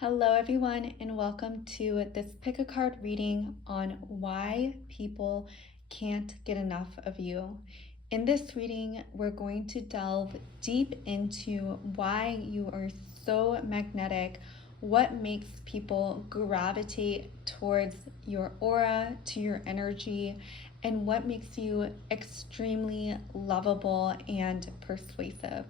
Hello, everyone, and welcome to this pick a card reading on why people can't get enough of you. In this reading, we're going to delve deep into why you are so magnetic, what makes people gravitate towards your aura, to your energy, and what makes you extremely lovable and persuasive.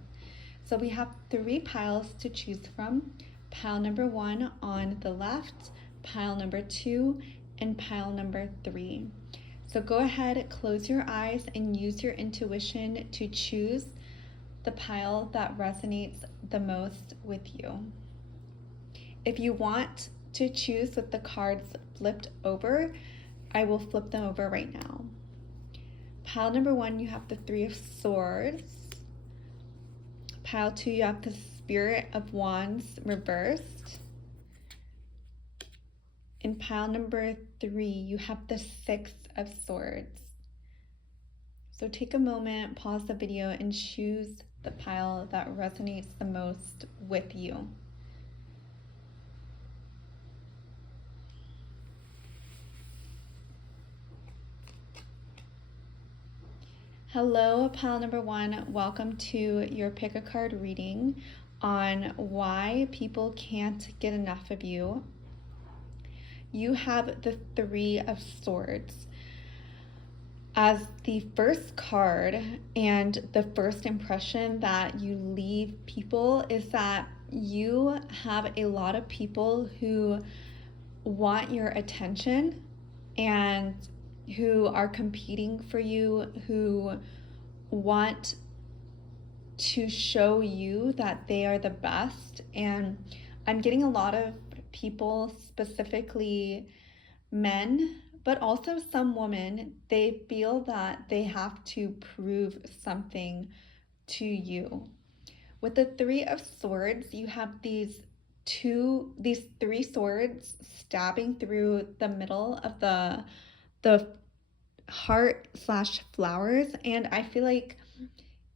So we have three piles to choose from. Pile number 1 on the left, pile number 2, and pile number 3. So go ahead, close your eyes, and use your intuition to choose the pile that resonates the most with you. If you want to choose with the cards flipped over, I will flip them over right now. Pile number 1, you have the Three of Swords. Pile 2, you have the Spirit of Wands reversed. In pile number 3, you have the Six of Swords. So take a moment, pause the video, and choose the pile that resonates the most with you. Hello, pile number 1. Welcome to your pick a card reading on why people can't get enough of you. You have the Three of Swords as the first card, and the first impression that you leave people is that you have a lot of people who want your attention and who are competing for you, who want to show you that they are the best. And I'm getting a lot of people, specifically men, but also some women, they feel that they have to prove something to you. With the Three of Swords, you have these three swords stabbing through the middle of the heart slash flowers, and I feel like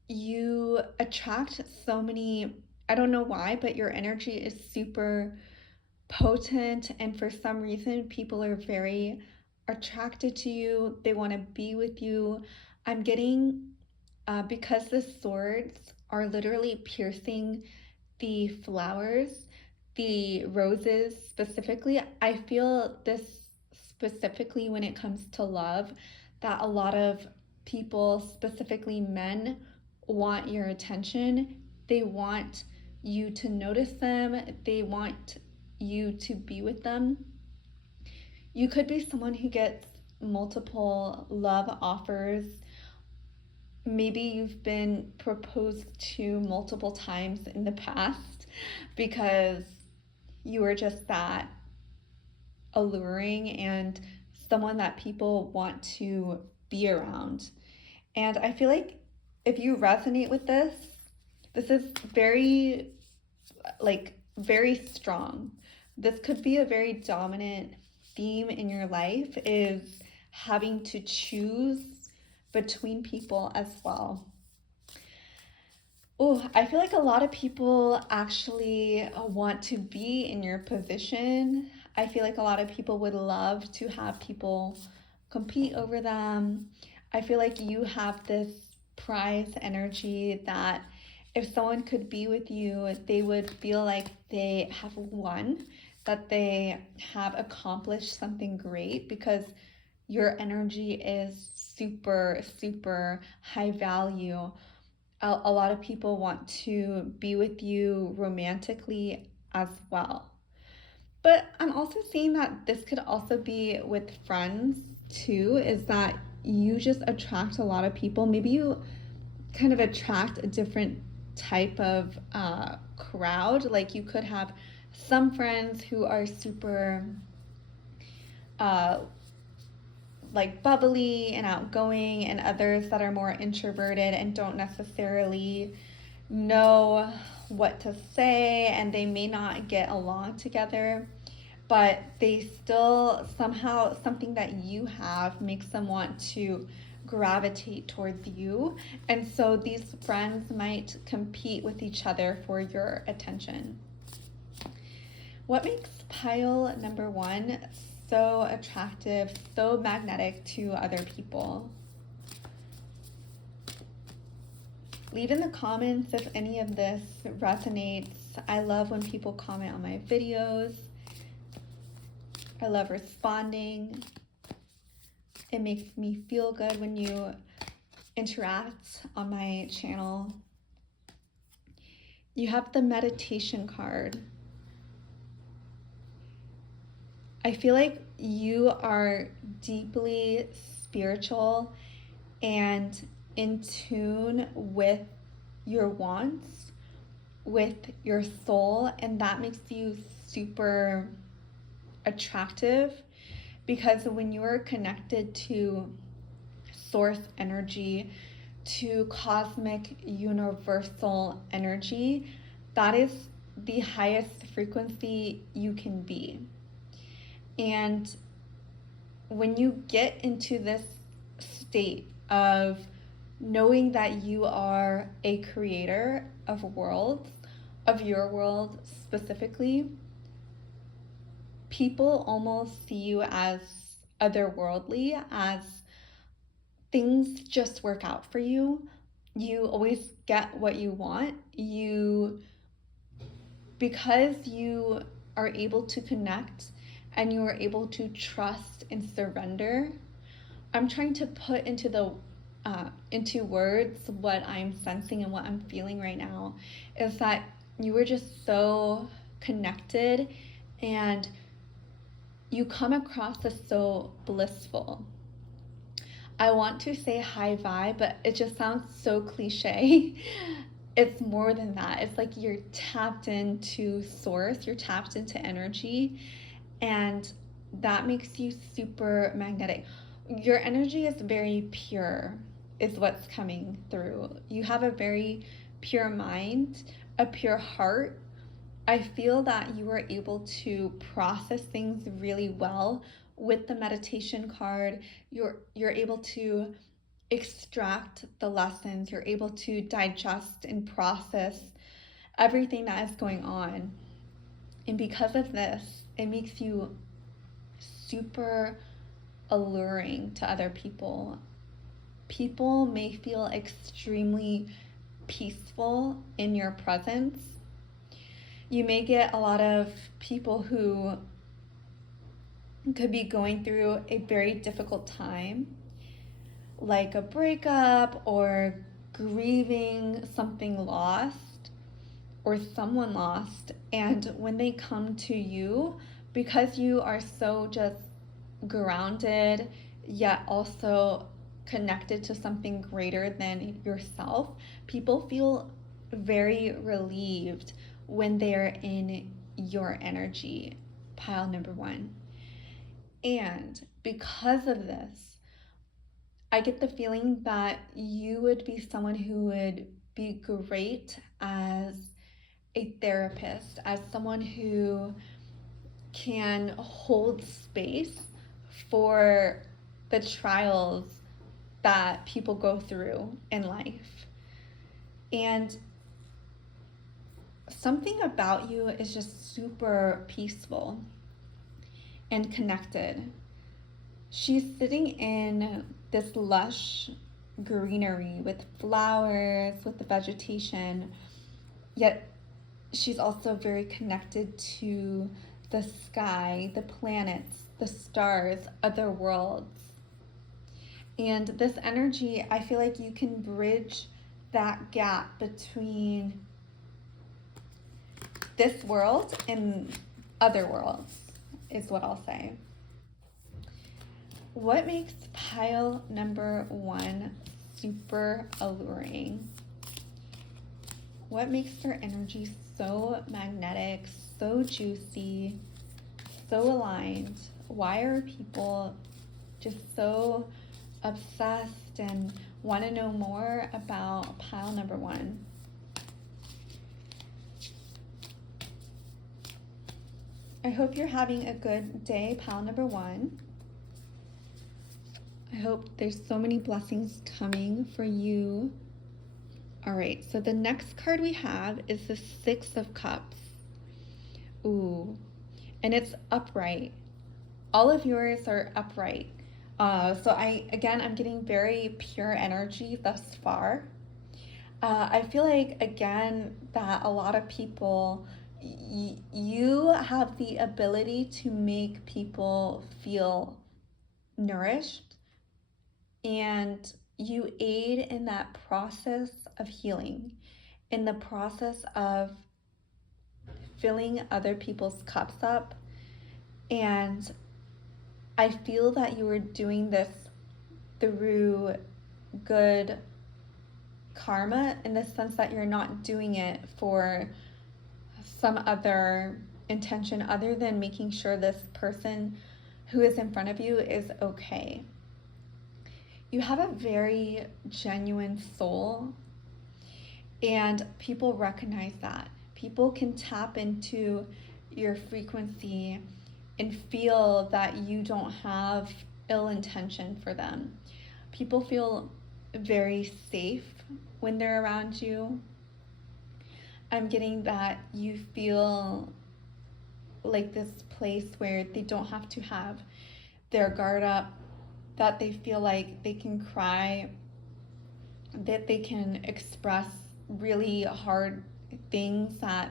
you attract so many, I don't know why, but your energy is super potent, and for some reason people are very attracted to you. They want to be with you. I'm getting because the swords are literally piercing the flowers, the roses specifically. I feel this specifically when it comes to love, that a lot of people, specifically men, want your attention. They want you to notice them. They want you to be with them. You could be someone who gets multiple love offers. Maybe you've been proposed to multiple times in the past because you were just that alluring and someone that people want to be around. And I feel like if you resonate with this, this is very, very strong. This could be a very dominant theme in your life, is having to choose between people as well. Oh, I feel like a lot of people actually want to be in your position. I feel like a lot of people would love to have people compete over them. I feel like you have this prize energy that if someone could be with you, they would feel like they have won, that they have accomplished something great, because your energy is super, super high value. A lot of people want to be with you romantically as well. But I'm also seeing that this could also be with friends too, is that you just attract a lot of people. Maybe you kind of attract a different type of crowd. Like you could have some friends who are super bubbly and outgoing, and others that are more introverted and don't necessarily know what to say, and they may not get along together, but they still somehow, something that you have makes them want to gravitate towards you. And so these friends might compete with each other for your attention. What makes pile number one so attractive, so magnetic to other people? Leave in the comments if any of this resonates. I love when people comment on my videos. I love responding. It makes me feel good when you interact on my channel. You have the meditation card. I feel like you are deeply spiritual and in tune with your wants, with your soul, and that makes you super attractive, because when you're connected to source energy, to cosmic universal energy, that is the highest frequency you can be. And when you get into this state of knowing that you are a creator of worlds, of your world specifically, people almost see you as otherworldly, as things just work out for you. You always get what you want. Because you are able to connect and you are able to trust and surrender. I'm trying to put into words what I'm sensing and what I'm feeling right now, is that you are just so connected and you come across as so blissful. I want to say high vibe, but it just sounds so cliche. It's more than that. It's like you're tapped into source, you're tapped into energy, and that makes you super magnetic. Your energy is very pure, is what's coming through. You have a very pure mind, a pure heart. I feel that you are able to process things really well with the meditation card. You're able to extract the lessons. You're able to digest and process everything that is going on. And because of this, it makes you super alluring to other people. People may feel extremely peaceful in your presence. You may get a lot of people who could be going through a very difficult time, like a breakup or grieving something lost or someone lost. And when they come to you, because you are so just grounded, yet also connected to something greater than yourself, people feel very relieved when they're in your energy, pile number one. And because of this, I get the feeling that you would be someone who would be great as a therapist, as someone who can hold space for the trials that people go through in life. And something about you is just super peaceful and connected. She's sitting in this lush greenery with flowers, with the vegetation, yet she's also very connected to the sky, the planets, the stars, other worlds. And this energy, I feel like you can bridge that gap between this world and other worlds, is what I'll say. What makes pile number one super alluring? What makes her energy so magnetic, so juicy, so aligned? Why are people just so obsessed and want to know more about pile number one? I hope you're having a good day, pile number one. I hope there's so many blessings coming for you. All right, so the next card we have is the Six of Cups. Ooh, and it's upright. All of yours are upright. So I'm getting very pure energy thus far. I feel like, again, that a lot of people, you have the ability to make people feel nourished, and you aid in that process of healing, in the process of filling other people's cups up. And I feel that you are doing this through good karma, in the sense that you're not doing it for some other intention other than making sure this person who is in front of you is okay. You have a very genuine soul, and people recognize that. People can tap into your frequency and feel that you don't have ill intention for them. People feel very safe when they're around you. I'm getting that you feel like this place where they don't have to have their guard up, that they feel like they can cry, that they can express really hard things that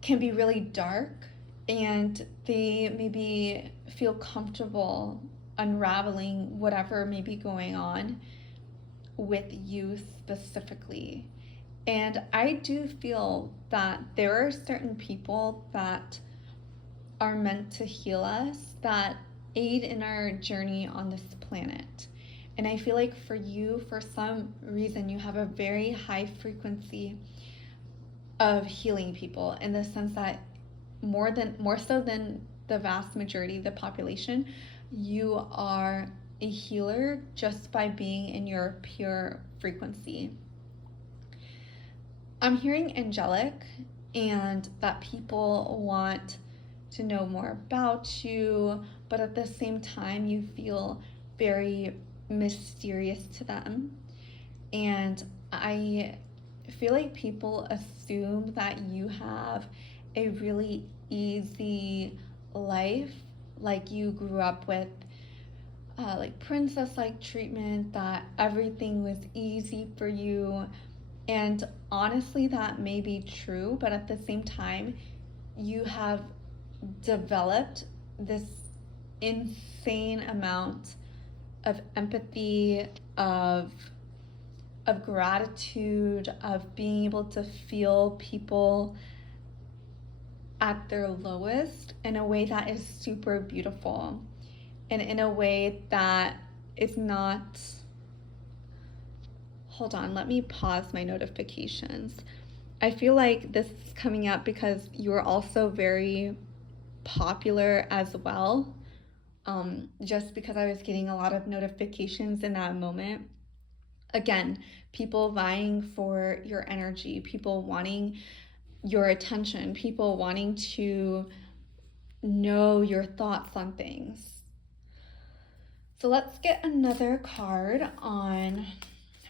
can be really dark, and they maybe feel comfortable unraveling whatever may be going on with you specifically. And I do feel that there are certain people that are meant to heal us, that aid in our journey on this planet. And I feel like for you, for some reason, you have a very high frequency of healing people, in the sense that more so than the vast majority of the population, you are a healer just by being in your pure frequency. I'm hearing angelic, and that people want to know more about you, but at the same time, you feel very mysterious to them. And I feel like people assume that you have a really easy life, like you grew up with like princess like treatment, that everything was easy for you. And honestly, that may be true, but at the same time, you have developed this insane amount of empathy, of gratitude, of being able to feel people at their lowest in a way that is super beautiful, and in a way that is not. Hold on, let me pause my notifications. I feel like this is coming up because you're also very popular as well. Just because I was getting a lot of notifications in that moment. Again, people vying for your energy, people wanting your attention, people wanting to know your thoughts on things. So let's get another card on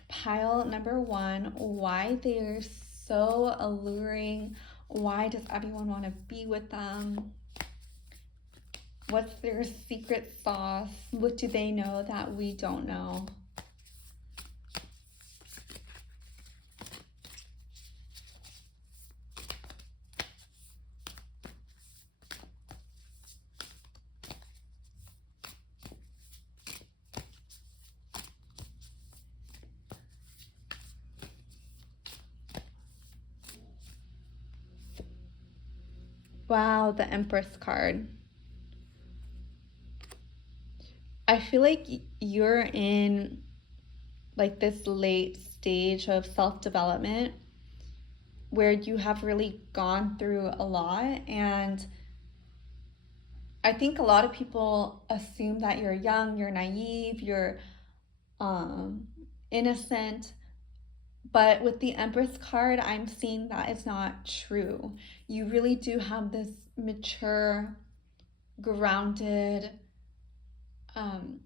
pile number one. Why they are so alluring. Why does everyone want to be with them? What's their secret sauce? What do they know that we don't know? Wow, the Empress card. I feel like you're in like this late stage of self-development where you have really gone through a lot, and I think a lot of people assume that you're young, you're naive, you're um innocent, but with the Empress card, I'm seeing that it's not true. You really do have this mature, grounded, um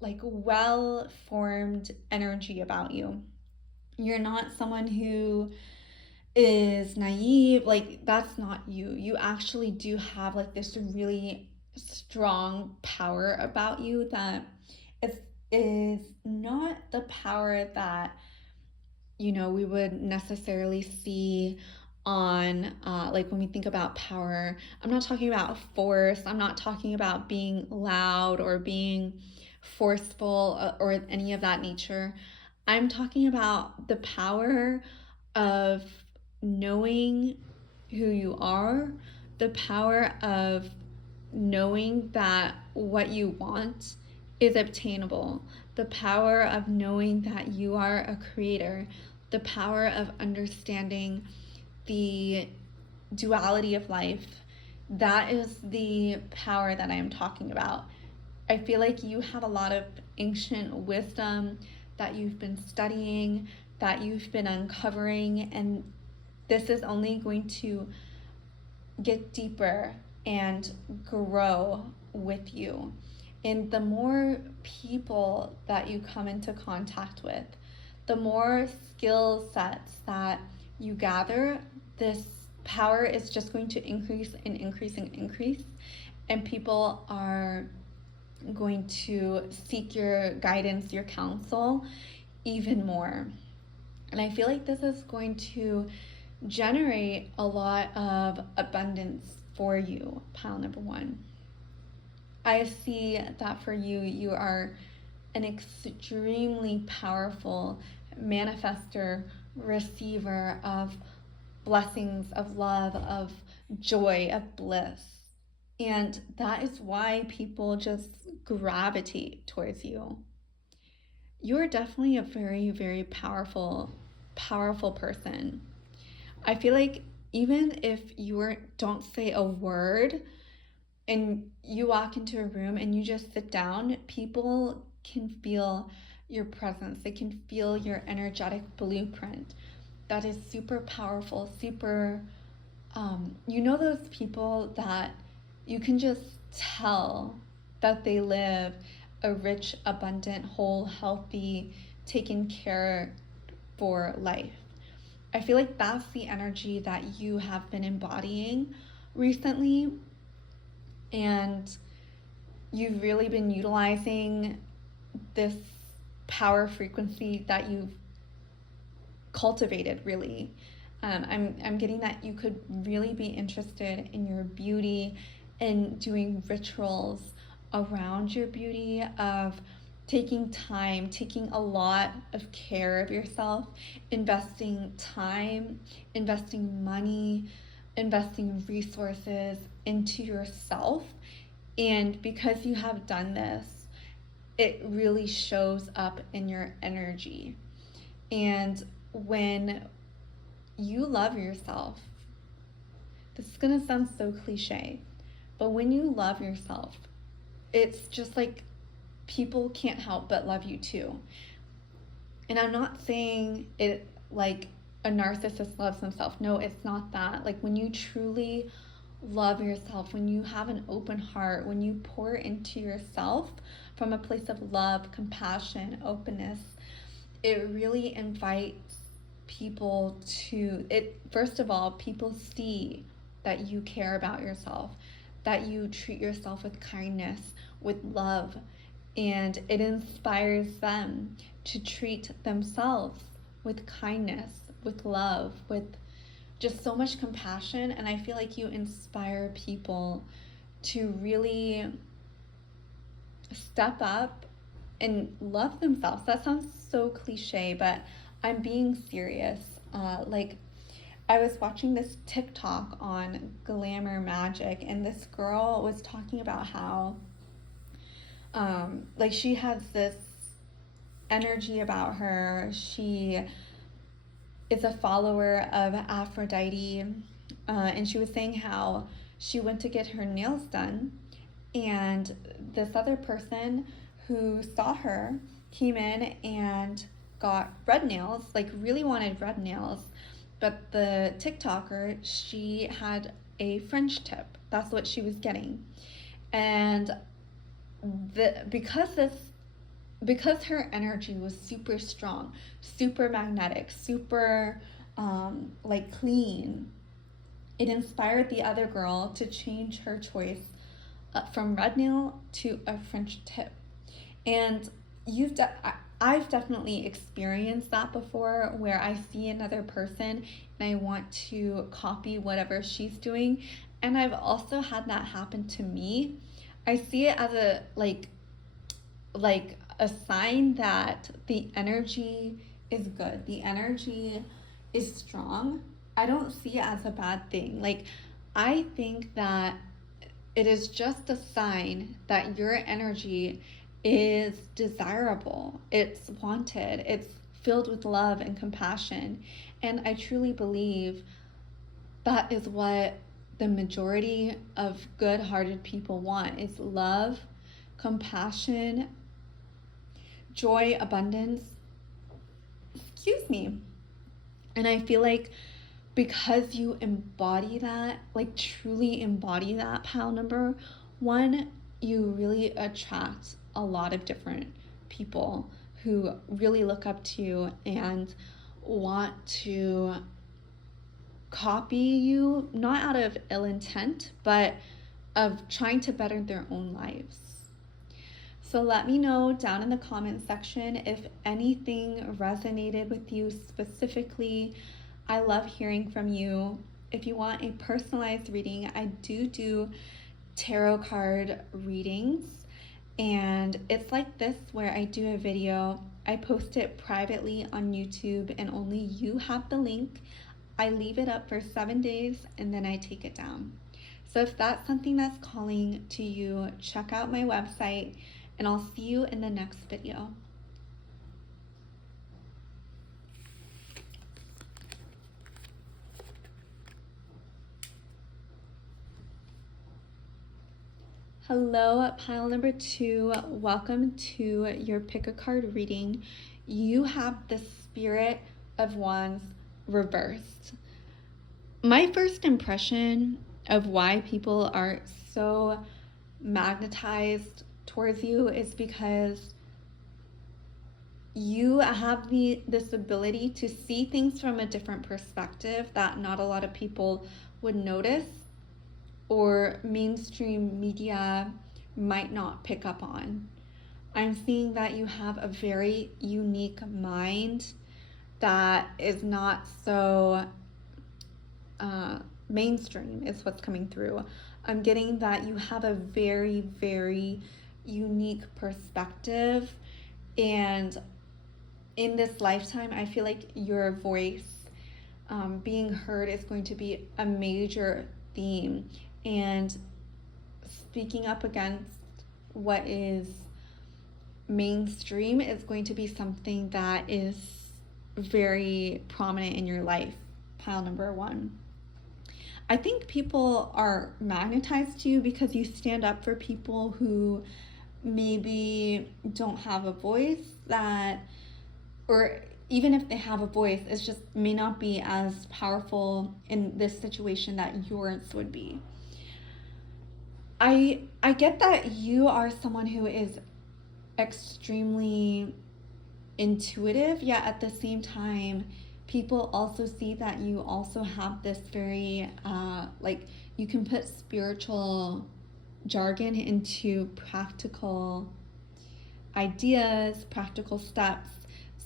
like well-formed energy about you. You're not someone who is naive, like that's not you. You actually do have like this really strong power about you that is is not the power that we would necessarily see on like when we think about power. I'm not talking about force. I'm not talking about being loud or being forceful or any of that nature. I'm talking about the power of knowing who you are, the power of knowing that what you want is obtainable, the power of knowing that you are a creator, the power of understanding the duality of life. That is the power that I am talking about. I feel like you have a lot of ancient wisdom that you've been studying, that you've been uncovering, and this is only going to get deeper and grow with you. And the more people that you come into contact with, the more skill sets that you gather, this power is just going to increase and increase and increase. And people are going to seek your guidance, your counsel even more. And I feel like this is going to generate a lot of abundance for you, pile number one. I see that for you, you are an extremely powerful manifester, receiver of blessings, of love, of joy, of bliss. And that is why people just gravitate towards you. You're definitely a very, very powerful person. I feel like even if don't say a word and you walk into a room and you just sit down, people can feel your presence. They can feel your energetic blueprint. That is super powerful, super, those people that you can just tell that they live a rich, abundant, whole, healthy, taken care for life. I feel like that's the energy that you have been embodying recently, and you've really been utilizing this power frequency that you've cultivated, really. I'm getting that you could really be interested in your beauty and doing rituals around your beauty, of taking time, taking a lot of care of yourself, investing time, investing money, investing resources into yourself. And because you have done this, it really shows up in your energy. And when you love yourself, this is going to sound so cliche, but when you love yourself, it's just like people can't help but love you too. And I'm not saying it like a narcissist loves himself. No, it's not that. Like when you truly love yourself, when you have an open heart, when you pour into yourself from a place of love, compassion, openness, it really invites people to it. First of all, people see that you care about yourself, that you treat yourself with kindness, with love, and it inspires them to treat themselves with kindness, with love, with just so much compassion. And I feel like you inspire people to really step up and love themselves. That sounds so cliche, but I'm being serious. Like, I was watching this TikTok on glamour magic, and this girl was talking about how, like, she has this energy about her. She is a follower of Aphrodite, and she was saying how she went to get her nails done, and this other person who saw her came in and got red nails, like really wanted red nails, but the TikToker, she had a French tip. That's what she was getting. And the because her energy was super strong, super magnetic, super like clean. It inspired the other girl to change her choice from red nail to a French tip. And I've definitely experienced that before, where I see another person and I want to copy whatever she's doing. And I've also had that happen to me. I see it as a like a sign that the energy is good. The energy is strong. I don't see it as a bad thing. Like, I think that it is just a sign that your energy is desirable, it's wanted, it's filled with love and compassion. And I truly believe that is what the majority of good-hearted people want, is love, compassion, joy, abundance. Excuse me. And I feel like because you embody that, like truly embody that, pile number one, you really attract a lot of different people who really look up to you and want to copy you, not out of ill intent, but of trying to better their own lives. So let me know down in the comment section if anything resonated with you specifically. I love hearing from you. If you want a personalized reading, I do tarot card readings. And it's like this, where I do a video, I post it privately on YouTube, and only you have the link. I leave it up for 7 days and then I take it down. So if that's something that's calling to you, check out my website, and I'll see you in the next video. Hello, pile number 2. Welcome to your pick a card reading. You have the Spirit of Wands reversed. My first impression of why people are so magnetized towards you is because you have this ability to see things from a different perspective that not a lot of people would notice, or mainstream media might not pick up on. I'm seeing that you have a very unique mind that is not so mainstream, is what's coming through. I'm getting that you have a very, very unique perspective, and in this lifetime, I feel like your voice being heard is going to be a major theme, and speaking up against what is mainstream is going to be something that is very prominent in your life, pile number 1. I think people are magnetized to you because you stand up for people who maybe don't have a voice, that, or even if they have a voice, it just may not be as powerful in this situation that yours would be. I get that you are someone who is extremely intuitive, yet at the same time, people also see that you also have this very, like, you can put spiritual jargon into practical ideas, practical steps,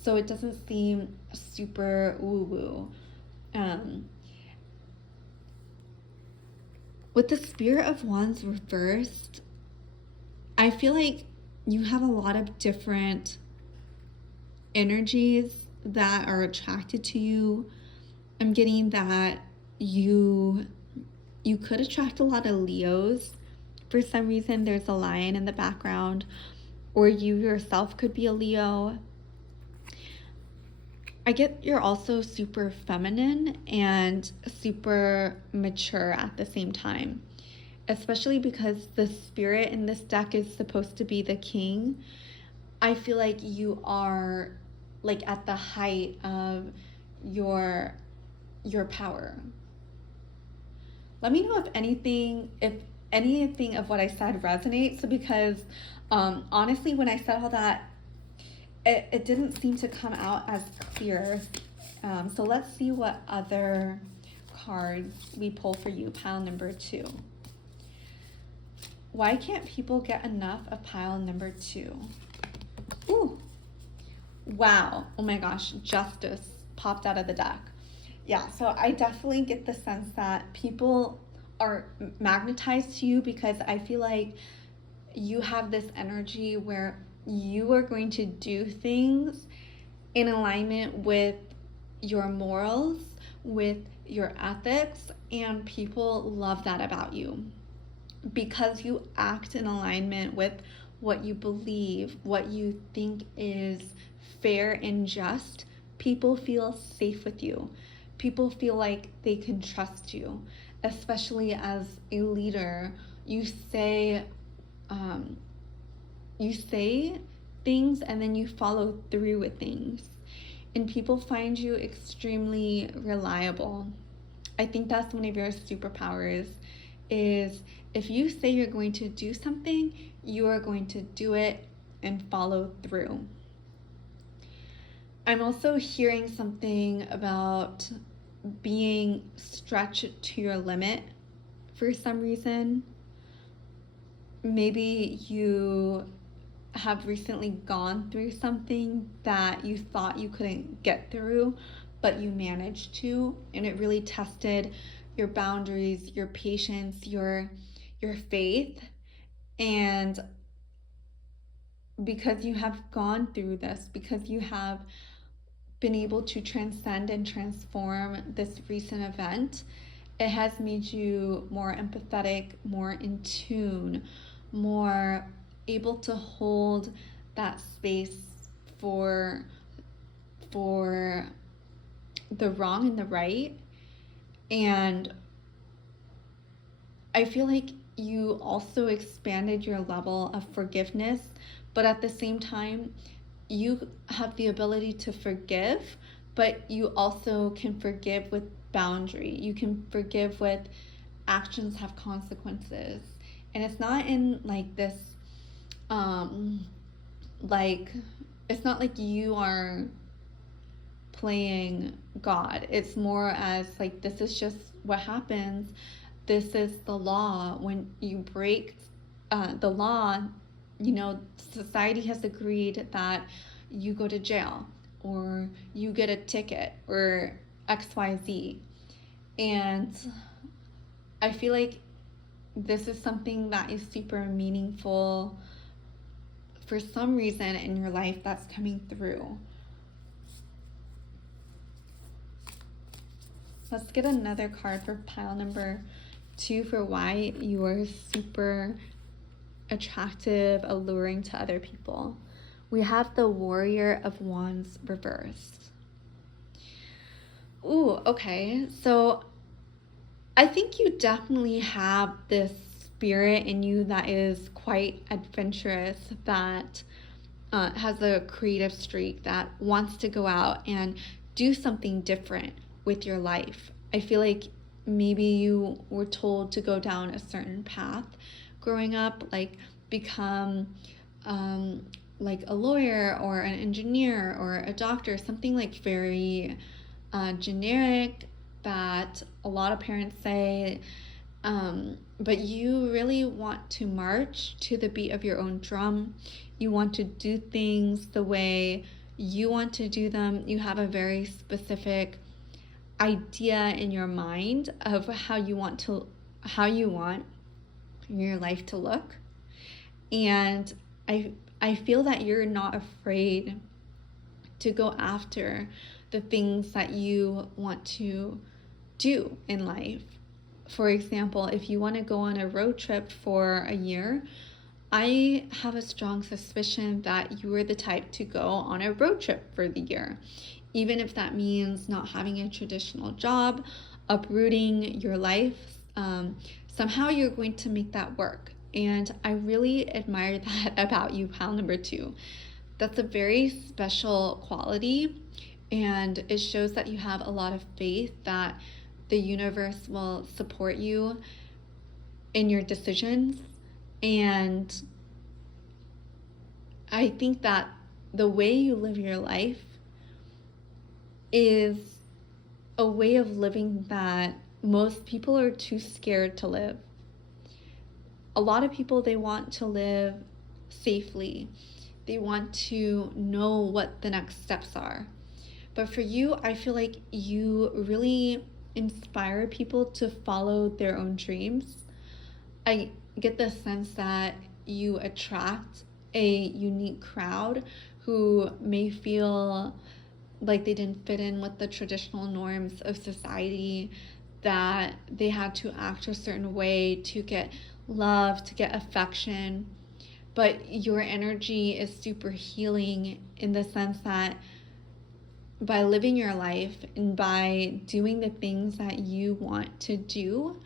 so it doesn't seem super woo-woo. With the Spirit of Wands reversed, I feel like you have a lot of different energies that are attracted to you. I'm getting that you could attract a lot of Leos. For some reason, there's a lion in the background, or you yourself could be a Leo. I get you're also super feminine and super mature at the same time, especially because the spirit in this deck is supposed to be the king. I feel like you are like at the height of your power. Let me know if anything of what I said resonates, because honestly, when I said all that, it didn't seem to come out as clear. So let's see what other cards we pull for you. Pile number 2. Why can't people get enough of pile number 2? Ooh. Wow. Oh my gosh. Justice popped out of the deck. Yeah, so I definitely get the sense that people are magnetized to you because I feel like you have this energy where you are going to do things in alignment with your morals, with your ethics, and people love that about you because you act in alignment with what you believe, what you think is fair and just. People feel safe with you. People feel like they can trust you, especially as a leader. Um, you say things and then you follow through with things, and people find you extremely reliable. I think that's one of your superpowers is if you say you're going to do something, you are going to do it and follow through. I'm also hearing something about being stretched to your limit for some reason. Maybe you have recently gone through something that you thought you couldn't get through, but you managed to, and it really tested your boundaries, your patience, your faith. And because you have gone through this, because you have been able to transcend and transform this recent event, it has made you more empathetic, more in tune, more able to hold that space for for the wrong and the right. And I feel like you also expanded your level of forgiveness, but at the same time, you have the ability to forgive, but you also can forgive with boundary. You can forgive with actions have consequences. And it's not in like this, um, like, it's not like you are playing God. It's more as like, this is just what happens. This is the law. When you break the law, society has agreed that you go to jail or you get a ticket or XYZ. And I feel like this is something that is super meaningful for some reason in your life that's coming through. Let's get another card for pile number 2 for why you are super attractive, alluring to other people. We have the Warrior of Wands reversed. Ooh, okay. So I think you definitely have this spirit in you that is quite adventurous, that has a creative streak, that wants to go out and do something different with your life. I feel like maybe you were told to go down a certain path growing up, like become like a lawyer or an engineer or a doctor, something like very generic that a lot of parents say, but you really want to march to the beat of your own drum. You want to do things the way you want to do them. You have a very specific idea in your mind of how you want your life to look. And I feel that you're not afraid to go after the things that you want to do in life. For example, if you want to go on a road trip for a year, I have a strong suspicion that you are the type to go on a road trip for the year, even if that means not having a traditional job, uprooting your life. Somehow you're going to make that work. And I really admire that about you, pile number 2. That's a very special quality, and it shows that you have a lot of faith that the universe will support you in your decisions. And I think that the way you live your life is a way of living that most people are too scared to live. A lot of people, they want to live safely. They want to know what the next steps are. But for you, I feel like you really inspire people to follow their own dreams. I get the sense that you attract a unique crowd who may feel like they didn't fit in with the traditional norms of society, that they had to act a certain way to get love, to get affection. But your energy is super healing in the sense that by living your life and by doing the things that you want to do,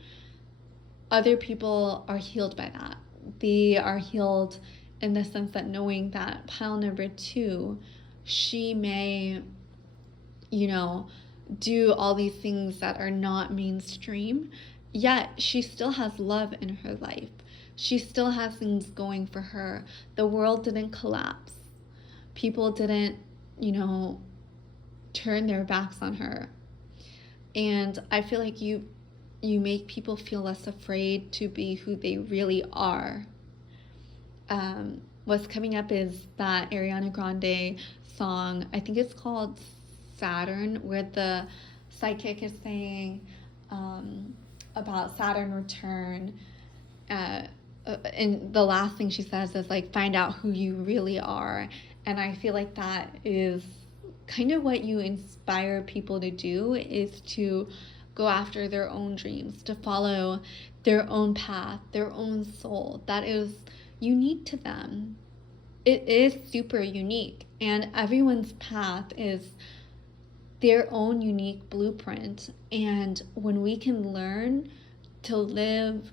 other people are healed by that. They are healed in the sense that knowing that pile number two, she may, you know, do all these things that are not mainstream, yet she still has love in her life. She still has things going for her. The world didn't collapse. People didn't, you know, turn their backs on her. And I feel like you make people feel less afraid to be who they really are. What's coming up is that Ariana Grande song, I think it's called Saturn, where the psychic is saying about Saturn return. Uh, and the last thing she says is like, find out who you really are. And I feel like that is kind of what you inspire people to do, is to go after their own dreams, to follow their own path, their own soul that is unique to them. It is super unique, and everyone's path is their own unique blueprint. And when we can learn to live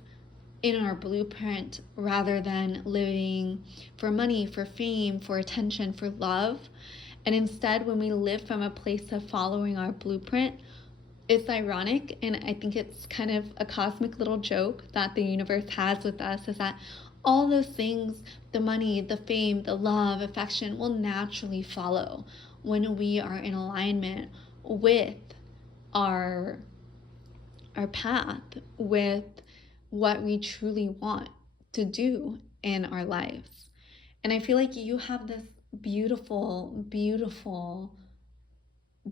in our blueprint rather than living for money, for fame, for attention, for love, and instead when we live from a place of following our blueprint, it's ironic, and I think it's kind of a cosmic little joke that the universe has with us, is that all those things, the money, the fame, the love, affection, will naturally follow when we are in alignment with our path, with what we truly want to do in our lives. And I feel like you have this beautiful, beautiful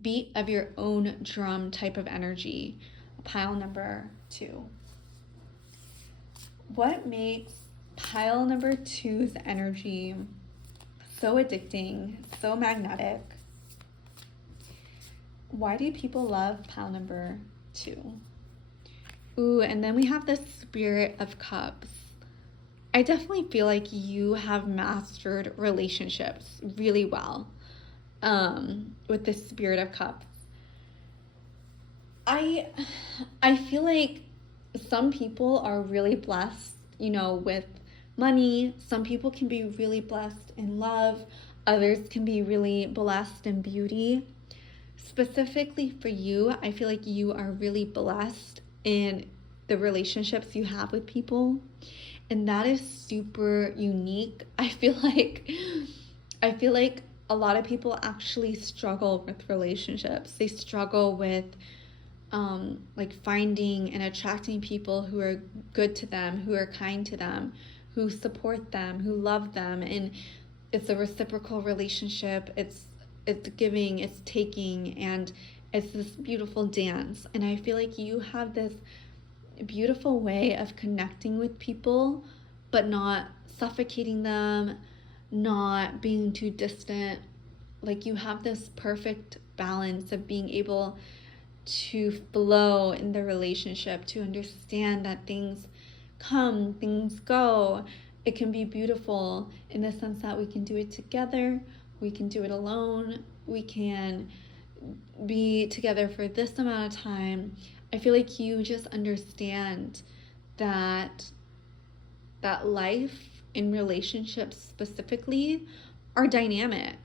beat of your own drum type of energy. Pile number two. What makes pile number two's energy so addicting, so magnetic? Why do people love pile number two? Ooh, and then we have the Spirit of Cups. I definitely feel like you have mastered relationships really well with the Spirit of Cups. I feel like some people are really blessed, you know, with money. Some people can be really blessed in love. Others can be really blessed in beauty. Specifically for you, I feel like you are really blessed in the relationships you have with people. And that is super unique. I feel like a lot of people actually struggle with relationships. They struggle with like finding and attracting people who are good to them, who are kind to them, who support them, who love them. And it's a reciprocal relationship. It's giving, it's taking, and it's this beautiful dance. And I feel like you have this beautiful way of connecting with people, but not suffocating them, not being too distant. Like you have this perfect balance of being able to flow in the relationship, to understand that things come, things go. It can be beautiful in the sense that we can do it together, we can do it alone, we can be together for this amount of time. I feel like you just understand that life in relationships specifically are dynamic.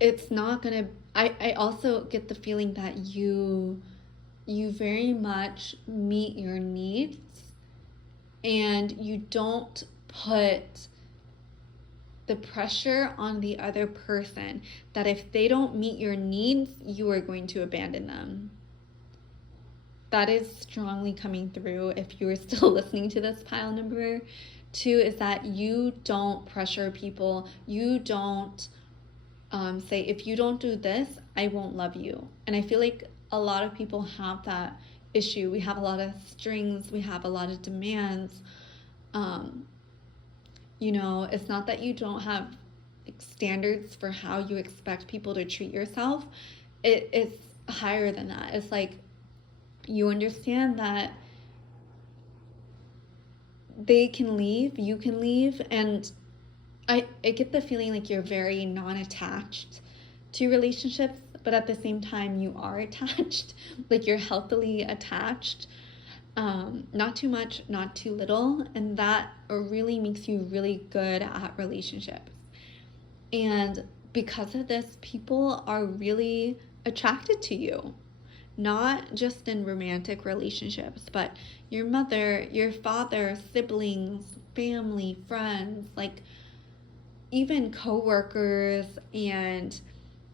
It's not gonna, I also get the feeling that you very much meet your needs, and you don't put the pressure on the other person that if they don't meet your needs, you are going to abandon them. That is strongly coming through if you are still listening to this, pile number 2, is that you don't pressure people. You don't say, if you don't do this, I won't love you. And I feel like a lot of people have that issue. We have a lot of strings, we have a lot of demands. It's not that you don't have standards for how you expect people to treat yourself. It's higher than that. It's like you understand that they can leave, you can leave, and I get the feeling like you're very non-attached to relationships, but at the same time you are attached. Like you're healthily attached. Not too much, not too little, and that really makes you really good at relationships. And because of this, people are really attracted to you, not just in romantic relationships, but your mother, your father, siblings, family, friends, like even coworkers, and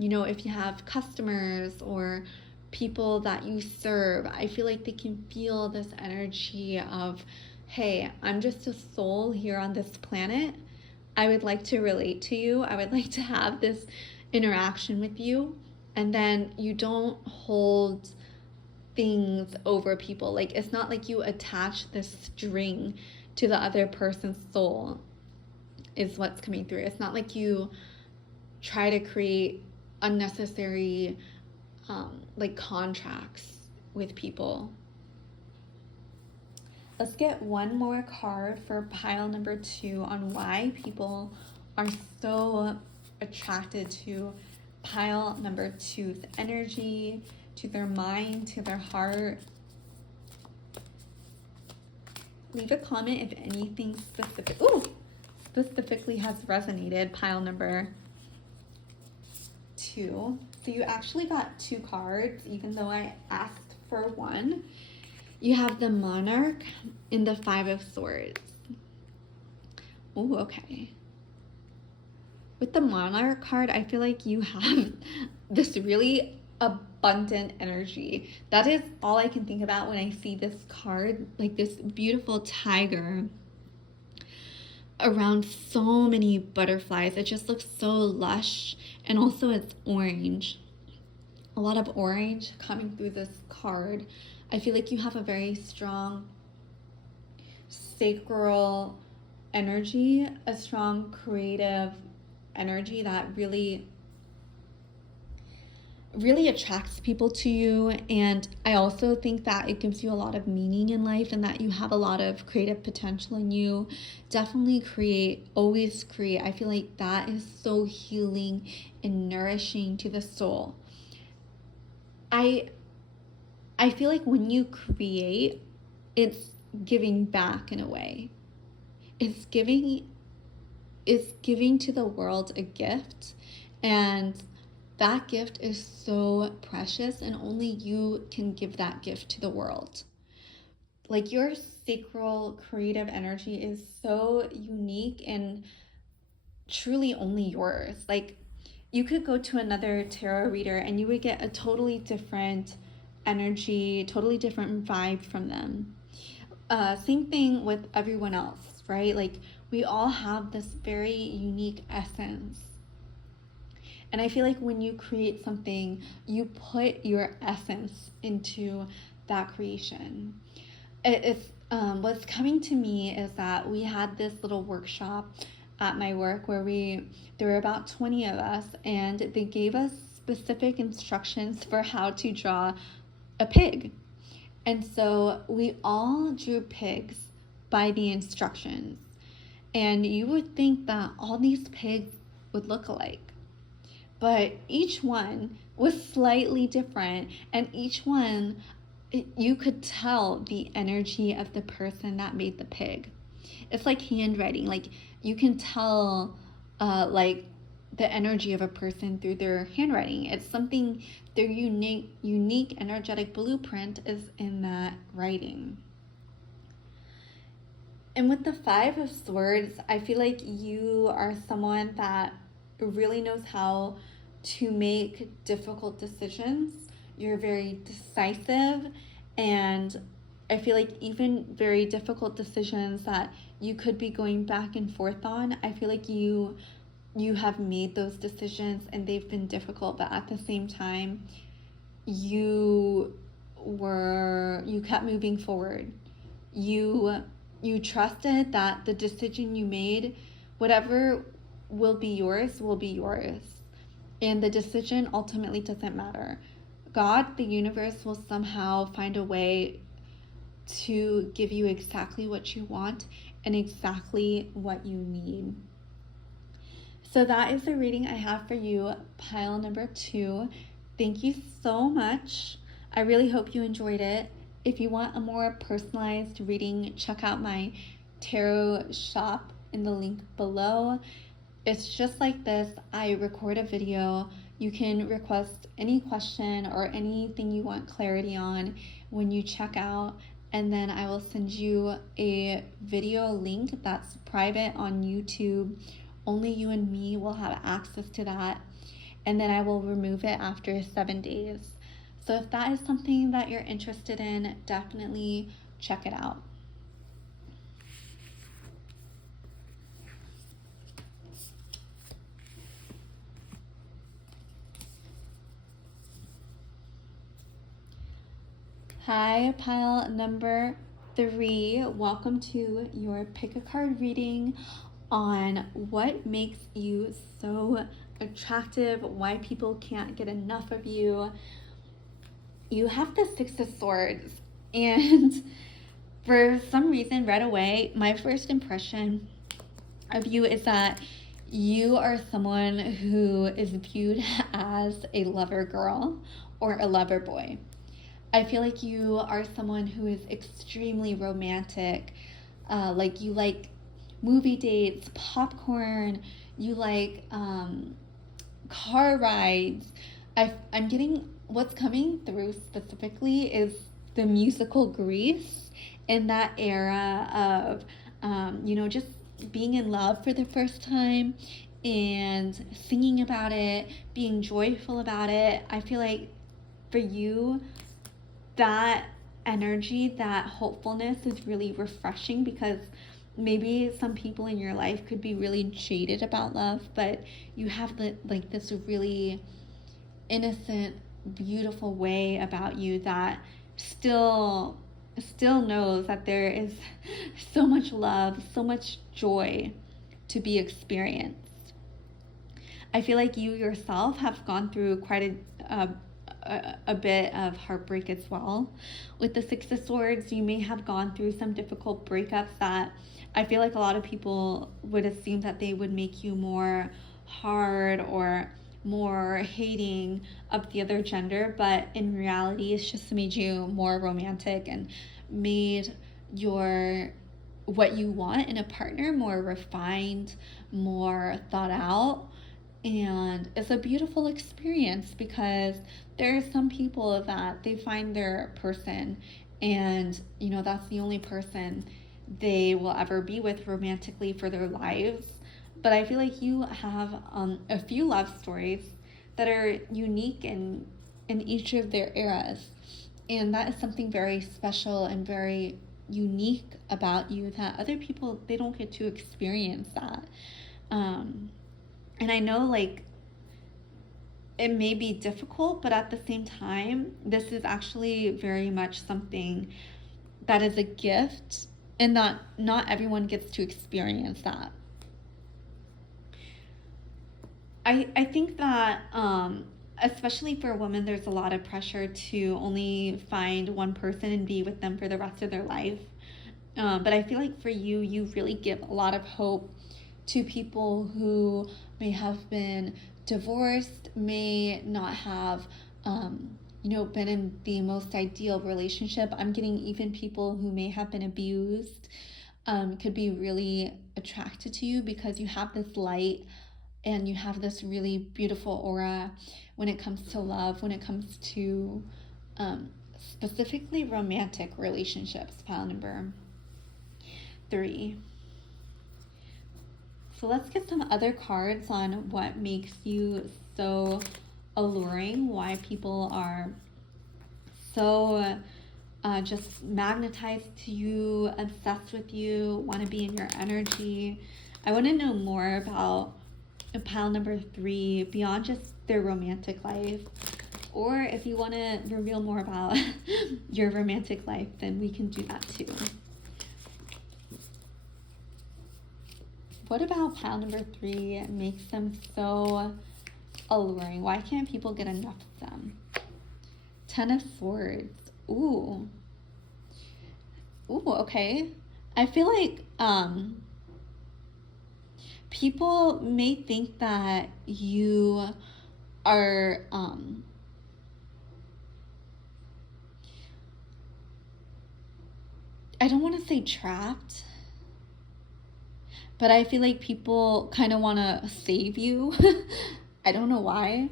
if you have customers or people that you serve, I feel like they can feel this energy of, hey, I'm just a soul here on this planet. I would like to relate to you. I would like to have this interaction with you. And then you don't hold things over people. Like it's not like you attach this string to the other person's soul, is what's coming through. It's not like you try to create unnecessary like contracts with people. Let's get one more card for pile number 2 on why people are so attracted to pile number 2's energy, to their mind, to their heart. Leave a comment if anything specifically has resonated, pile number 2. So you actually got 2 cards, even though I asked for 1. You have the Monarch and the 5 of Swords. Oh, okay. With the Monarch card, I feel like you have this really abundant energy. That is all I can think about when I see this card, like this beautiful tiger around so many butterflies. It just looks so lush, and also it's orange. A lot of orange coming through this card. I feel like you have a very strong sacral energy, a strong creative energy that really attracts people to you. And I also think that it gives you a lot of meaning in life, and that you have a lot of creative potential in you. Definitely always create. I feel like that is so healing and nourishing to the soul. I feel like when you create, it's giving back in a way. It's giving to the world a gift, and that gift is so precious, and only you can give that gift to the world. Like your sacral creative energy is so unique and truly only yours. Like you could go to another tarot reader and you would get a totally different energy, totally different vibe from them. Same thing with everyone else, right? Like we all have this very unique essence. And I feel like when you create something, you put your essence into that creation. What's coming to me is that we had this little workshop at my work where there were about 20 of us, and they gave us specific instructions for how to draw a pig. And so we all drew pigs by the instructions. And you would think that all these pigs would look alike, but each one was slightly different, and each one, you could tell the energy of the person that made the pig. It's like handwriting. Like you can tell like the energy of a person through their handwriting. It's something, their unique energetic blueprint is in that writing. And with the Five of Swords, I feel like you are someone that really knows how to make difficult decisions. You're very decisive, and I feel like even very difficult decisions that you could be going back and forth on, I feel like you have made those decisions and they've been difficult, but at the same time, you you kept moving forward. You you trusted that the decision you made, whatever will be yours. And the decision ultimately doesn't matter. God, the universe, will somehow find a way to give you exactly what you want and exactly what you need. So that is the reading I have for you, pile number 2. Thank you so much. I really hope you enjoyed it. If you want a more personalized reading, check out my tarot shop in the link below. It's just like this. I record a video. You can request any question or anything you want clarity on when you check out, and then I will send you a video link that's private on YouTube. Only you and me will have access to that, and then I will remove it after 7 days. So if that is something that you're interested in, definitely check it out. Hi, pile number 3. Welcome to your pick a card reading on what makes you so attractive, why people can't get enough of you. You have the Six of Swords, and for some reason, right away, my first impression of you is that you are someone who is viewed as a lover girl or a lover boy. I feel like you are someone who is extremely romantic. Like you like movie dates, popcorn, you like car rides. I'm getting what's coming through specifically is the musical Grease in that era of, just being in love for the first time and singing about it, being joyful about it. I feel like for you, that energy, that hopefulness is really refreshing because maybe some people in your life could be really jaded about love, but you have this really innocent, beautiful way about you that still knows that there is so much love, so much joy to be experienced. I feel like you yourself have gone through quite a bit of heartbreak as well. With the Six of Swords, you may have gone through some difficult breakups that I feel like a lot of people would assume that they would make you more hard or more hating of the other gender, but in reality, it's just made you more romantic and made your what you want in a partner more refined, more thought out. And it's a beautiful experience because there are some people that they find their person and that's the only person they will ever be with romantically for their lives. But I feel like you have a few love stories that are unique in each of their eras, and that is something very special and very unique about you that other people they don't get to experience that. And I know like it may be difficult, but at the same time, this is actually very much something that is a gift and that not everyone gets to experience that. I think that especially for women, there's a lot of pressure to only find one person and be with them for the rest of their life. But I feel like for you, you really give a lot of hope to people who may have been divorced, may not have, been in the most ideal relationship. I'm getting even people who may have been abused could be really attracted to you because you have this light and you have this really beautiful aura when it comes to love, when it comes to specifically romantic relationships, pile number 3. So let's get some other cards on what makes you so alluring, why people are so just magnetized to you, obsessed with you, want to be in your energy. I want to know more about pile number 3 beyond just their romantic life. Or if you want to reveal more about your romantic life, then we can do that too. What about pile number 3 makes them so alluring? Why can't people get enough of them? 10 of Swords. Ooh. Ooh, okay. I feel like people may think that you are I don't want to say trapped, but I feel like people kind of want to save you. I don't know why.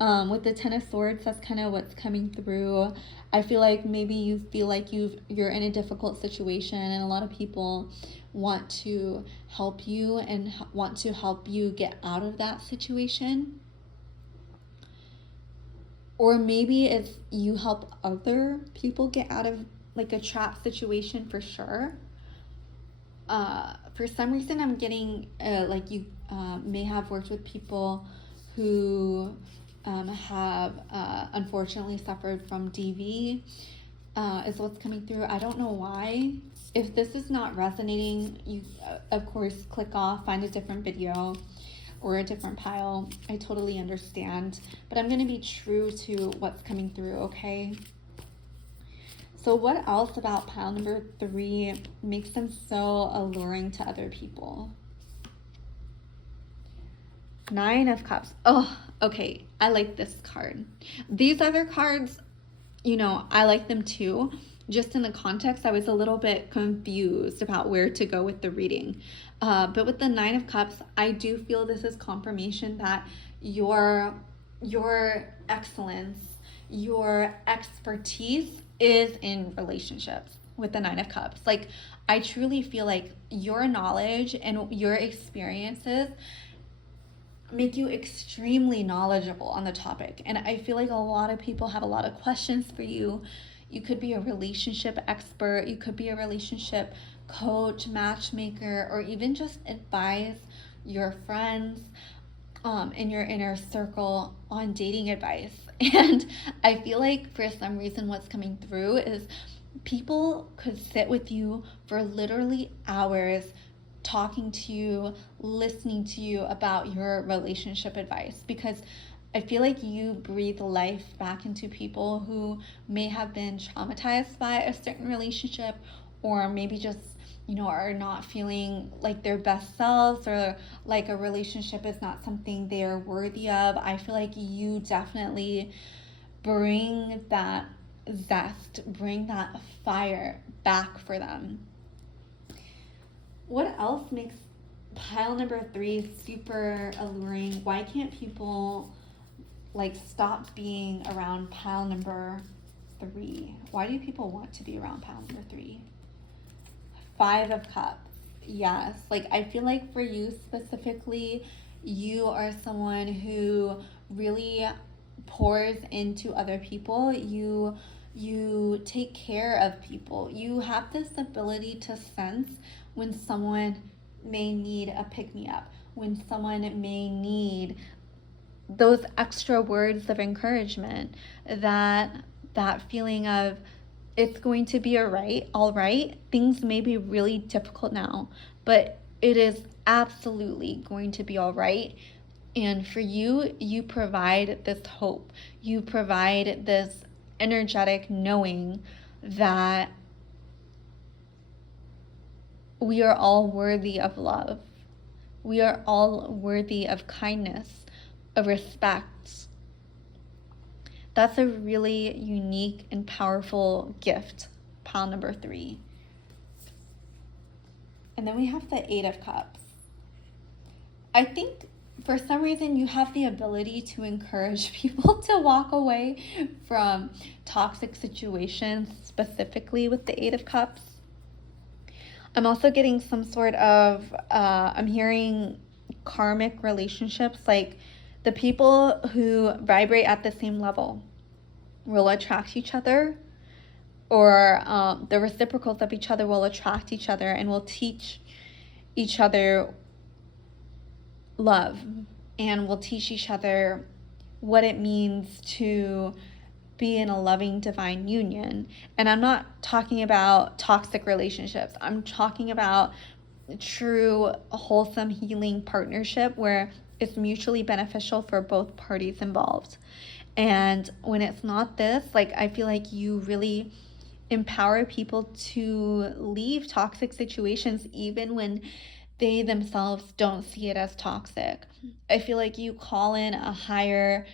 With the 10 of Swords, that's kind of what's coming through. I feel like maybe you feel like you're in a difficult situation, and a lot of people want to help you and want to help you get out of that situation. Or maybe it's you help other people get out of like a trap situation for sure. For some reason, I'm getting like you may have worked with people who have unfortunately suffered from DV is what's coming through. I don't know why. If this is not resonating, you of course click off, find a different video or a different pile. I totally understand, but I'm going to be true to what's coming through, okay? So what else about pile number 3 makes them so alluring to other people? 9 of Cups. Oh, okay. I like this card. These other cards, you know, I like them too. Just in the context, I was a little bit confused about where to go with the reading. But with the 9 of Cups, I do feel this is confirmation that your excellence, your expertise is in relationships with the 9 of Cups. Like, I truly feel like your knowledge and your experiences make you extremely knowledgeable on the topic. And I feel like a lot of people have a lot of questions for you. You could be a relationship expert, you could be a relationship coach, matchmaker, or even just advise your friends in your inner circle on dating advice. And I feel like for some reason what's coming through is people could sit with you for literally hours talking to you, listening to you about your relationship advice, because I feel like you breathe life back into people who may have been traumatized by a certain relationship, or maybe just, you know, are not feeling like their best selves, or like a relationship is not something they're worthy of. I feel like you definitely bring that zest, bring that fire back for them. What else makes pile number 3 super alluring? Why can't people like stop being around pile number 3? Why do people want to be around pile number 3? 5 of Cups. Yes, like I feel like for you specifically, you are someone who really pours into other people. You take care of people. You have this ability to sense when someone may need a pick-me-up, when someone may need those extra words of encouragement, that feeling of it's going to be all right. Things may be really difficult now, but it is absolutely going to be all right. And for you, you provide this hope. You provide this energetic knowing that we are all worthy of love. We are all worthy of kindness, of respect. That's a really unique and powerful gift, pile number 3. And then we have the 8 of Cups. I think for some reason you have the ability to encourage people to walk away from toxic situations, specifically with the 8 of Cups. I'm also getting some sort of, I'm hearing karmic relationships, like the people who vibrate at the same level will attract each other, or the reciprocals of each other will attract each other and will teach each other love and will teach each other what it means to be in a loving divine union. And I'm not talking about toxic relationships. I'm talking about true wholesome healing partnership where it's mutually beneficial for both parties involved. And when it's not this, like, I feel like you really empower people to leave toxic situations even when they themselves don't see it as toxic. I feel like you call in a higher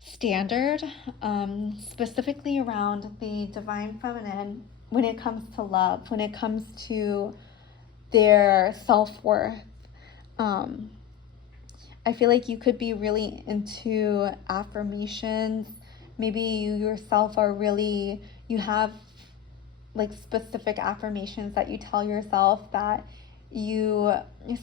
standard, specifically around the divine feminine when it comes to love, when it comes to their self worth. Um, I feel like you could be really into affirmations. Maybe you yourself are really, you have like specific affirmations that you tell yourself that you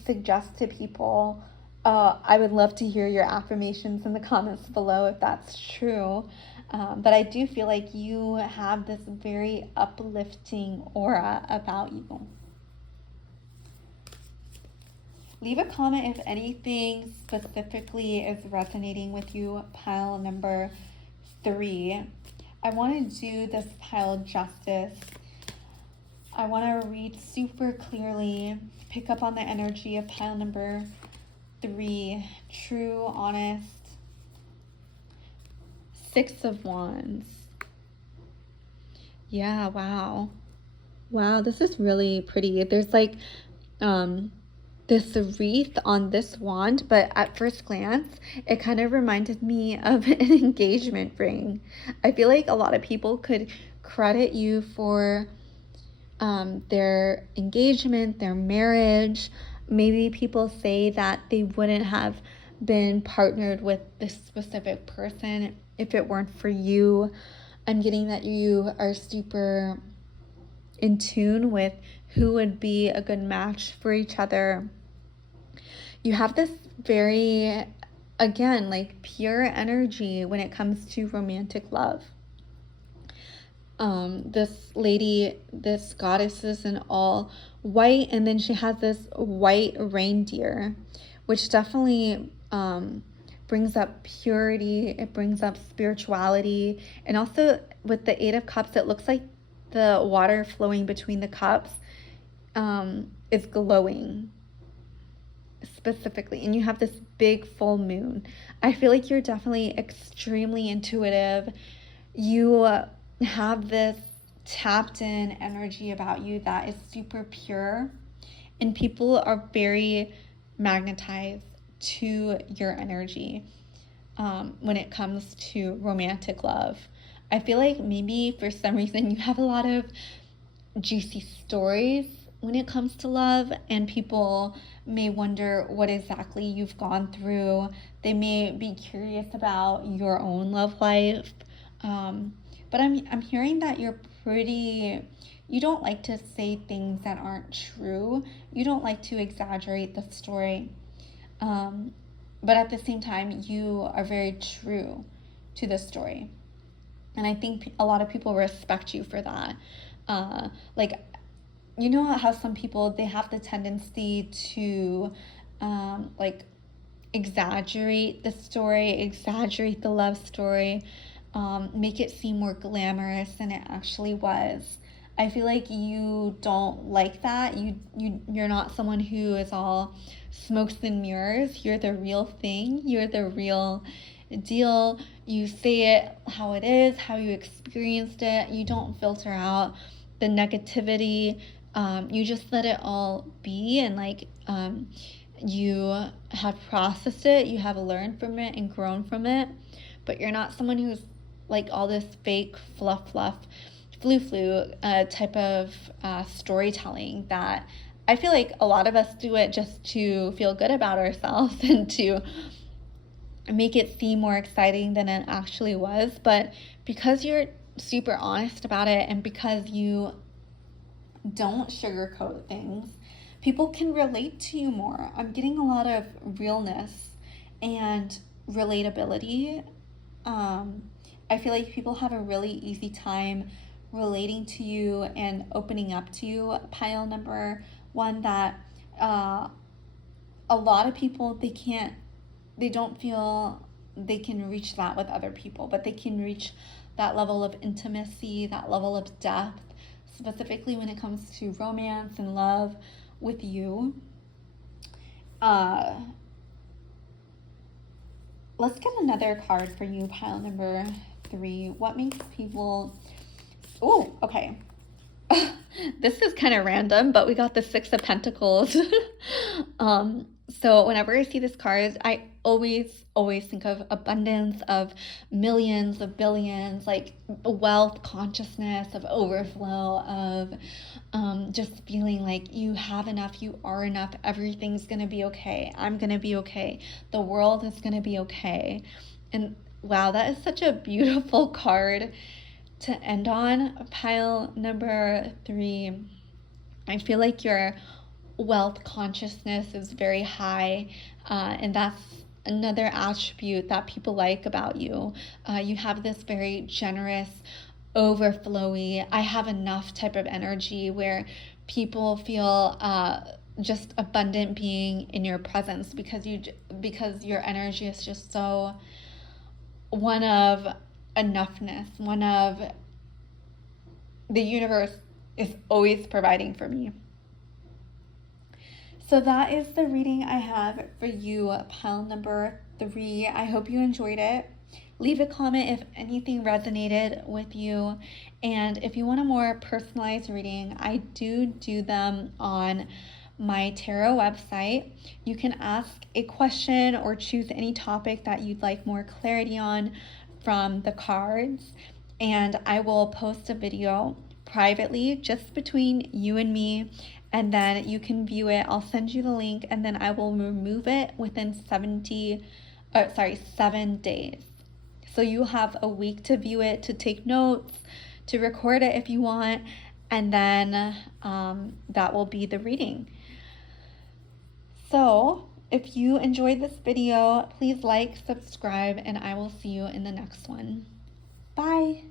suggest to people. I would love to hear your affirmations in the comments below if that's true. But I do feel like you have this very uplifting aura about you. Leave a comment if anything specifically is resonating with you, pile number 3. I want to do this pile justice. I want to read super clearly, pick up on the energy of pile number 3, true, honest, 6 of Wands. Yeah, wow. Wow, this is really pretty. There's like this wreath on this wand, but at first glance, it kind of reminded me of an engagement ring. I feel like a lot of people could credit you for their engagement, their marriage. Maybe people say that they wouldn't have been partnered with this specific person if it weren't for you. I'm getting that you are super in tune with who would be a good match for each other. You have this very, again, like pure energy when it comes to romantic love. This lady, this goddess is in all white, and then she has this white reindeer, which definitely brings up purity. It brings up spirituality. And also with the 8 of Cups, it looks like the water flowing between the cups is glowing specifically. And you have this big full moon. I feel like you're definitely extremely intuitive. You have this tapped in energy about you that is super pure, and people are very magnetized to your energy when it comes to romantic love. I feel like maybe for some reason you have a lot of juicy stories when it comes to love, and people may wonder what exactly you've gone through. They may be curious about your own love life. But I'm hearing that you're pretty, you don't like to say things that aren't true. You don't like to exaggerate the story. But at the same time, you are very true to the story. And I think a lot of people respect you for that. Like, you know how some people, they have the tendency to like exaggerate the story, exaggerate the love story, make it seem more glamorous than it actually was. I feel like you don't like that. You're not someone who is all smokes and mirrors. You're the real thing. You're the real deal. You say it how it is, how you experienced it. You don't filter out the negativity. You just let it all be, and like you have processed it, you have learned from it and grown from it. But you're not someone who's like all this fake fluff type of storytelling that I feel like a lot of us do it just to feel good about ourselves and to make it seem more exciting than it actually was. But because you're super honest about it, and because you Don't sugarcoat things. People can relate to you more. I'm getting a lot of realness and relatability. Um, I feel like people have a really easy time relating to you and opening up to you. Pile number one, that uh, a lot of people, they don't feel they can reach that with other people, but they can reach that level of intimacy, that level of depth, specifically when it comes to romance and love with you. Uh, let's get another card for you, pile number three. What makes people. Oh, okay. This is kind of random, but we got the Six of Pentacles. um, so whenever I see this card, I always think of abundance, of millions, of billions, like wealth, consciousness, of overflow, of just feeling like you have enough, you are enough, everything's gonna be okay. I'm gonna be okay. The world is gonna be okay. And wow, that is such a beautiful card to end on. Pile number three, I feel like your wealth consciousness is very high, and that's another attribute that people like about you. You have this very generous, overflowy, I have enough type of energy where people feel just abundant being in your presence because your energy is just so one of enoughness, one of the universe is always providing for me. So that is the reading I have for you, pile number three. I hope you enjoyed it. Leave a comment if anything resonated with you. And if you want a more personalized reading, I do them on my tarot website. You can ask a question or choose any topic that you'd like more clarity on from the cards. And I will post a video privately just between you and me, and then you can view it. I'll send you the link, and then I will remove it within 7 days. So you have a week to view it, to take notes, to record it if you want, and then that will be the reading. So if you enjoyed this video, please like, subscribe, and I will see you in the next one. Bye.